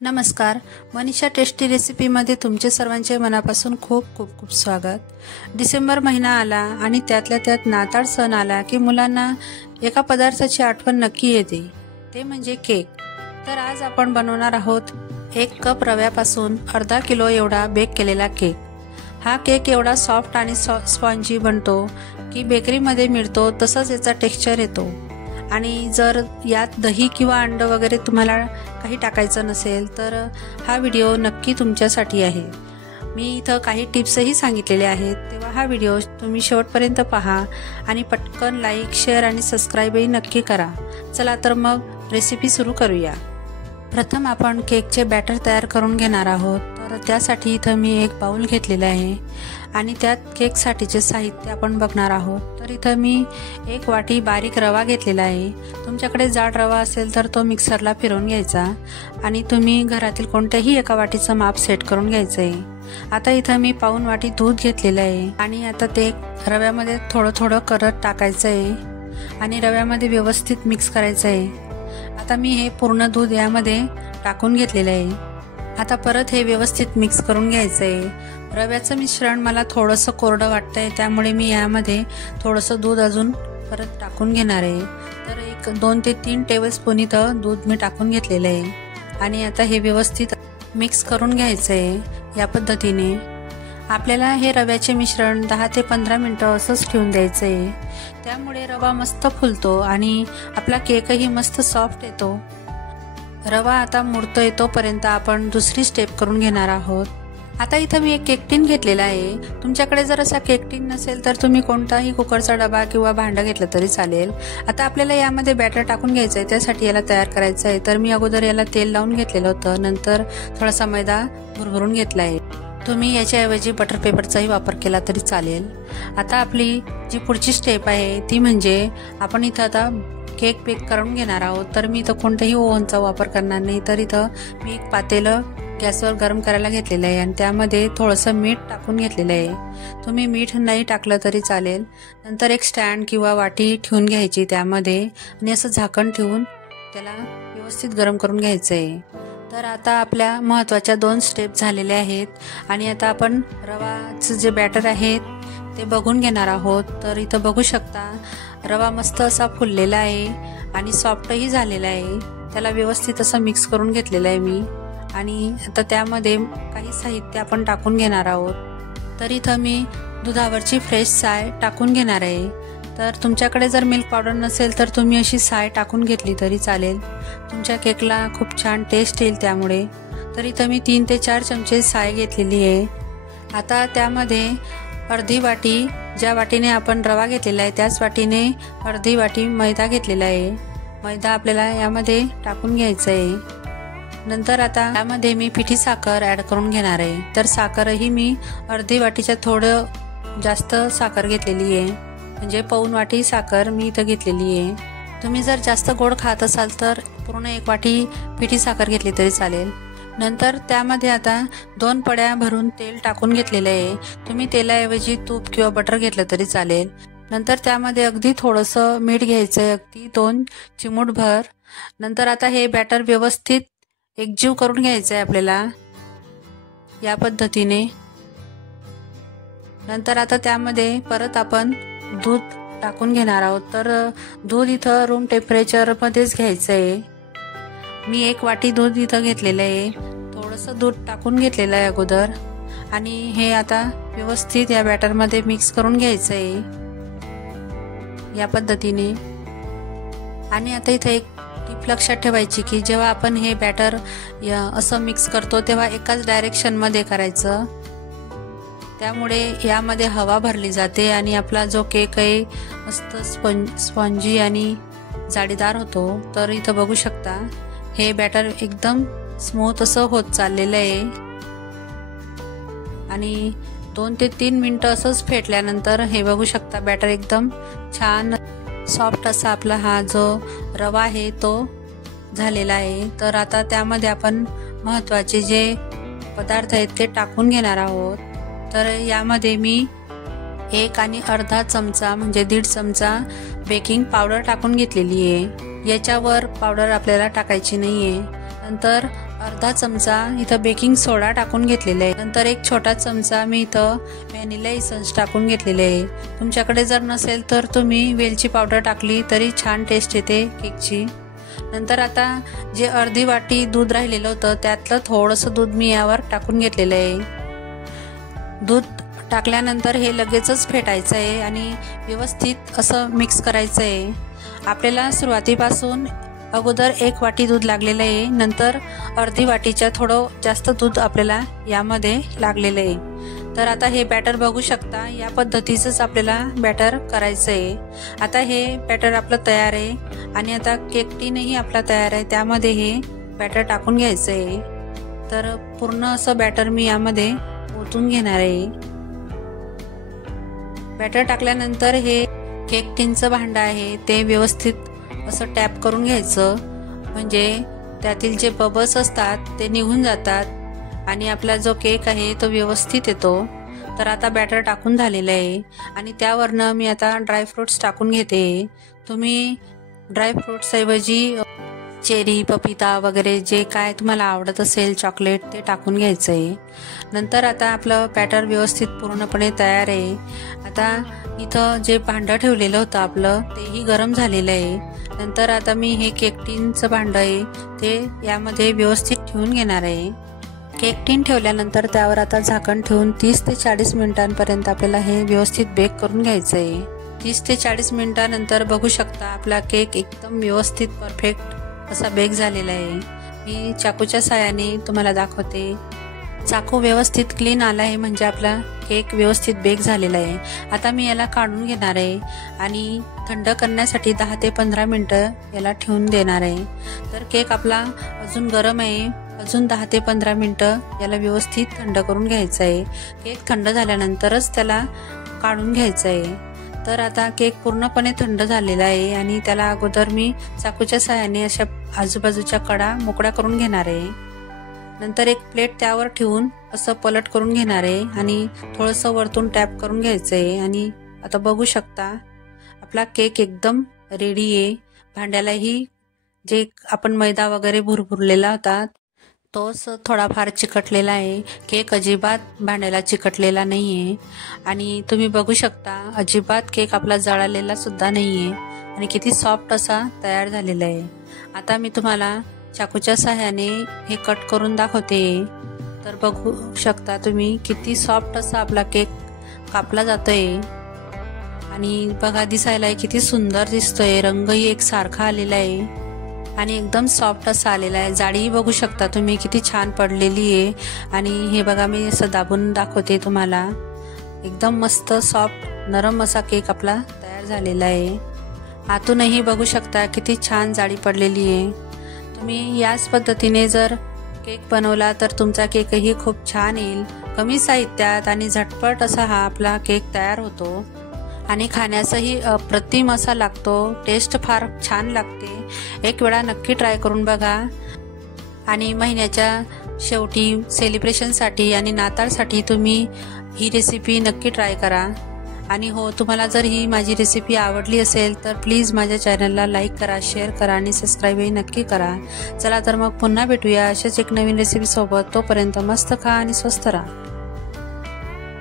नमस्कार, मनीषा टेस्टी रेसिपीमध्ये तुमचे सर्वांचे मनापासून खूप खूप खूप स्वागत। डिसेंबर महिना आला आणि त्यातल्या त्यात नाताळ सण आला की मुलांना एका पदार्थाची आठवण नक्की येते, ते म्हणजे केक। तर आज आपण बनवणार आहोत 1 कप रव्यापासून अर्धा किलो एवढा बेक केलेला केक। हा केक एवढा सॉफ्ट आणि स्पॉन्जी बनतो की बेकरीमध्ये मिळतो तसंच याचा टेक्स्चर येतो। आणि जर यात दही किंवा अंड वगैरे तुम्हाला काही टाकायचं नसेल तर हा व्हिडिओ नक्की तुमच्यासाठी आहे। मी इथं काही टिप्सही सांगितलेले आहेत, तेव्हा हा व्हिडिओ तुम्ही शेवटपर्यंत पहा आणि पटकन लाईक, शेअर आणि सबस्क्राईबही नक्की करा। चला तर मग रेसिपी सुरू करूया। प्रथम आपण केकचे बॅटर तयार करून घेणार आहोत। तर त्यासाठी इथं मी एक बाउल घेतलेला आहे आणि त्यात केकसाठीचे साहित्य आपण बघणार आहोत। तर इथं मी 1 वाटी बारीक रवा घेतलेला आहे। तुमच्याकडे जाड रवा असेल तर तो मिक्सरला फिरवून घ्यायचा आणि तुम्ही घरातील कोणत्याही एका वाटीचं माप सेट करून घ्यायचं आहे। आता इथं मी पाऊण वाटी दूध घेतलेलं आहे आणि आता ते रव्यामध्ये थोडं थोडं करत टाकायचं आहे आणि रव्यामध्ये व्यवस्थित मिक्स करायचं आहे। आता मी हे पूर्ण दूध यामध्ये टाकून घेतलेलं आहे। आता परत हे व्यवस्थित मिक्स करून घ्यायचं आहे। रव्याचं मिश्रण मला थोडंसं कोरडं वाटतंय, त्यामुळे मी यामध्ये थोडंसं दूध अजून परत टाकून घेणार आहे। तर 2 ते 3 टेबलस्पून इथं दूध मी टाकून घेतलेलं आहे आणि आता हे व्यवस्थित मिक्स करून घ्यायचं आहे। या पद्धतीने आपल्याला हे रव्याचे मिश्रण 10 ते 15 मिनिटं असंच ठेवून द्यायचं आहे। त्यामुळे रवा मस्त फुलतो आणि आपला केकही मस्त सॉफ्ट येतो। रवा आता मुरतोय तोपर्यंत आपण दुसरी स्टेप करून घेणार आहोत। आता इथं मी एक केक टिन घेतलेला आहे। तुमच्याकडे जर असा केक टिन नसेल तर तुम्ही कोणताही कुकरचा डबा किंवा भांडं घेतलं तरी चालेल। आता आपल्याला यामध्ये बॅटर टाकून घ्यायचं आहे, त्यासाठी याला तयार करायचं आहे। तर मी अगोदर याला तेल लावून घेतलेलं होतं, नंतर थोडासा मैदा भुरभरून घेतला आहे। तुम्ही याच्याऐवजी बटर पेपरचाही वापर केला तरी चालेल। आता आपली जी पुढची स्टेप आहे ती म्हणजे आपण इथं आता केक बेक करून घेणार आहोत। तर मी इथं कोणत्याही ओव्हनचा वापर करणार नाही। तर इथं मी एक पातेलं गॅसवर गरम करायला घेतलेलं आहे आणि त्यामध्ये थोडंसं मीठ टाकून घेतलेलं आहे। तुम्ही मीठ नाही टाकलं तरी चालेल। नंतर एक स्टँड किंवा वाटी ठेवून घ्यायची त्यामध्ये आणि असं झाकण ठेवून त्याला व्यवस्थित गरम करून घ्यायचं आहे। तर आता आपल्या महत्त्वाच्या 2 स्टेप झालेल्या आहेत आणि आता आपण रवाचं जे बॅटर आहे ते बघून घेणार आहोत। तर इथं बघू शकता रवा मस्त असा फुललेला आहे आणि सॉफ्टही झालेला आहे। त्याला व्यवस्थित असं मिक्स करून घेतलेलं आहे मी आणि आता त्यामध्ये काही साहित्य आपण टाकून घेणार आहोत। तर इथं मी दुधावरची फ्रेश साय टाकून घेणार आहे। तर तुमच्याकडे जर मिल्क पावडर नसेल तर तुम्ही अशी साय टाकून घेतली तरी चालेल, तुमच्या केकला खूप छान टेस्ट येईल त्यामुळे। तर इथं मी 3 ते 4 चमचे साय घेतलेली आहे। आता त्यामध्ये अर्धी वाटी, ज्या वाटीने आपण रवा घेतलेला आहे त्याच वाटीने अर्धी वाटी मैदा घेतलेला आहे। मैदा आपल्याला यामध्ये टाकून घ्यायचं आहे। नंतर आता यामध्ये मी पिठी साखर ॲड करून घेणार आहे। तर साखरही मी अर्धी वाटीच्या थोडं जास्त साखर घेतलेली आहे, म्हणजे पाऊण वाटी साखर मी इथं घेतलेली आहे। तुम्ही जर जास्त गोड खात असाल तर पूर्ण 1 वाटी पिठी साखर घेतली तरी चालेल। नंतर त्यामध्ये आता 2 पड्या भरून तेल टाकून घेतलेलं आहे। तुम्ही तेलाऐवजी तूप किंवा बटर घेतलं तरी चालेल। नंतर त्यामध्ये अगदी थोडंसं मीठ घ्यायचं आहे, अगदी 2 चिमूटभर। नंतर आता हे बॅटर व्यवस्थित एकजीव करून घ्यायचं आहे आपल्याला या पद्धतीने। नंतर आता त्यामध्ये परत आपण दूध टाकून घेणार आहोत। तर दूध इथं रूम टेम्परेचरमध्येच घ्यायचं आहे। मी 1 वाटी दूध इथं घेतलेलं आहे, थोडंसं दूध टाकून घेतलेलं आहे अगोदर आणि हे आता व्यवस्थित या बॅटरमध्ये मिक्स करून घ्यायचं आहे या पद्धतीने। आणि आता इथं एक टिप लक्षात ठेवायची की जेव्हा आपण हे बॅटर असं मिक्स करतो तेव्हा एकाच डायरेक्शनमध्ये करायचं, त्यामुळे यामध्ये हवा भरली जाते आणि आपला जो केक आहे मस्त स्पॉन्जी आणि जाळीदार होतो। तर इथं बघू शकता हे बॅटर एकदम स्मूथ असं होत चाललेलं आहे आणि 2 ते 3 मिनिटं असंच फेटल्यानंतर हे बघू शकता बॅटर एकदम छान सॉफ्ट असा आपला हा जो रवा आहे तो झालेला आहे। तर आता त्यामध्ये आपण महत्त्वाचे जे पदार्थ आहेत ते टाकून घेणार आहोत। तर यामध्ये मी 1 आणि अर्धा चमचा म्हणजे 1.5 चमचा बेकिंग पावडर टाकून घेतलेली आहे। याच्यावर पावडर आपल्याला टाकायची नाहीये। नंतर अर्धा चमचा इथं बेकिंग सोडा टाकून घेतलेला आहे। नंतर एक छोटा चमचा मी इथं व्हॅनिला इसेन्स टाकून घेतलेले आहे। तुमच्याकडे जर नसेल तर तुम्ही वेलची पावडर टाकली तरी छान टेस्ट येते केकची। नंतर आता जे अर्धी वाटी दूध राहिलेलं होतं त्यातलं थोडंसं दूध मी यावर टाकून घेतलेलं आहे। दूध टाकल्यानंतर हे लगेचच फेटायचं आहे आणि व्यवस्थित असं मिक्स करायचं आहे। आपल्याला सुरुवातीपासून अगोदर 1 वाटी दूध लागलेलं आहे, नंतर अर्धी वाटीच्या थोडं जास्त दूध आपल्याला यामध्ये लागलेलं आहे। तर आता हे बॅटर बघू शकता, या पद्धतीचंच आपल्याला बॅटर करायचं आहे। आता हे बॅटर आपलं तयार आहे आणि आता केक टीनही आपला तयार आहे, त्यामध्ये हे बॅटर टाकून घ्यायचं आहे। तर पूर्ण असं बॅटर मी यामध्ये ओतून घेणार आहे। बॅटर टाकल्यानंतर हे केक टीनचं भांडं आहे ते व्यवस्थित असं टॅप करून घ्यायचं, म्हणजे त्यातील जे बबल्स असतात ते निघून जातात आणि आपला जो केक आहे तो व्यवस्थित येतो। तर आता बॅटर टाकून झालेलं आहे आणि त्यावरनं मी आता ड्रायफ्रुट्स टाकून घेते। तुम्ही ड्रायफ्रुट्स ऐवजी चेरी, पपिता वगैरे जे काय तुम्हाला आवडत असेल चॉकलेट ते टाकून घ्यायचं आहे। नंतर आता आपलं बॅटर व्यवस्थित पूर्णपणे तयार आहे। आता इथं जे भांडं ठेवलेलं होतं आपलं तेही गरम झालेलं आहे। नंतर आता मी हे केक टीनचं भांडं आहे ते यामध्ये व्यवस्थित ठेवून घेणार आहे। केक टीन ठेवल्यानंतर त्यावर आता झाकण ठेवून 30 ते 40 मिनिटांपर्यंत आपल्याला हे व्यवस्थित बेक करून घ्यायचं आहे। 30 ते 40 मिनिटांनंतर बघू शकता आपला केक एकदम व्यवस्थित परफेक्ट असा बेक झालेला आहे। मी चाकूच्या साहाय्याने तुम्हाला दाखवते। चाकू व्यवस्थित क्लीन आला आहे म्हणजे आपला केक व्यवस्थित बेक झालेला आहे। आता मी याला काढून घेणार आहे आणि थंड करण्यासाठी 10 ते 15 मिनिटं याला ठेवून देणार आहे। तर केक आपला अजून गरम आहे, अजून 10 ते 15 मिनिटं याला व्यवस्थित थंड करून घ्यायचं आहे। केक थंड झाल्यानंतरच त्याला काढून घ्यायचं आहे। तर आता केक पूर्णपणे थंड झालेला आहे आणि त्याला अगोदर मी चाकूच्या साहाय्याने अशा आजूबाजूच्या कडा मोकळ्या करून घेणार आहे। नंतर एक प्लेट त्यावर ठेवून असं पलट करून घेणार आहे आणि थोडंसं वरतून टॅप करून घ्यायचं आहे। आणि आता बघू शकता आपला केक एकदम रेडी आहे। भांड्यालाही जे आपण मैदा वगैरे भुरभुरलेला होता तोच थोडाफार चिकटलेला आहे। केक अजिबात भांड्याला चिकटलेला नाही आहे आणि तुम्ही बघू शकता अजिबात केक आपला जळालेला सुद्धा नाही आहे आणि किती सॉफ्ट असा तयार झालेला आहे। आता मी तुम्हाला चाकूच्या साहाय्याने हे कट करून दाखवते। तर बघू शकता तुम्ही किती सॉफ्ट असा आपला केक कापला जातोय आणि बघा दिसायला किती सुंदर दिसतोय, रंगही एकसारखा आलेला आहे आणि एकदम सॉफ्ट असा आलेला आहे। जाडीही बघू शकता तुम्ही किती छान पडलेली आहे आणि हे बघा मी असं दाबून दाखवते तुम्हाला, एकदम मस्त सॉफ्ट नरम असा केक आपला तयार झालेला आहे। आतूनही बघू शकता किती छान जाडी पडलेली आहे। तुम्ही याच पद्धतीने जर केक बनवला तर तुमचा केकही खूप छान येईल। कमी साहित्यात आणि झटपट असा हा आपला केक तयार होतो आणि खाण्यासही अप्रतिम असा लागतो। टेस्ट फार छान लागते। एक वेळा नक्की ट्राय करून बघा आणि महिन्याच्या शेवटी सेलिब्रेशनसाठी आणि नाताळसाठी तुम्ही ही रेसिपी नक्की ट्राय करा। आणि हो, तुम्हाला जर ही माझी रेसिपी आवडली असेल तर प्लीज माझ्या चॅनलला लाईक करा, शेअर करा आणि सबस्क्राईबही नक्की करा। चला तर मग पुन्हा भेटूया अशाच एक नवीन रेसिपी सोबत। तोपर्यंत मस्त खा आणि स्वस्थ राहा।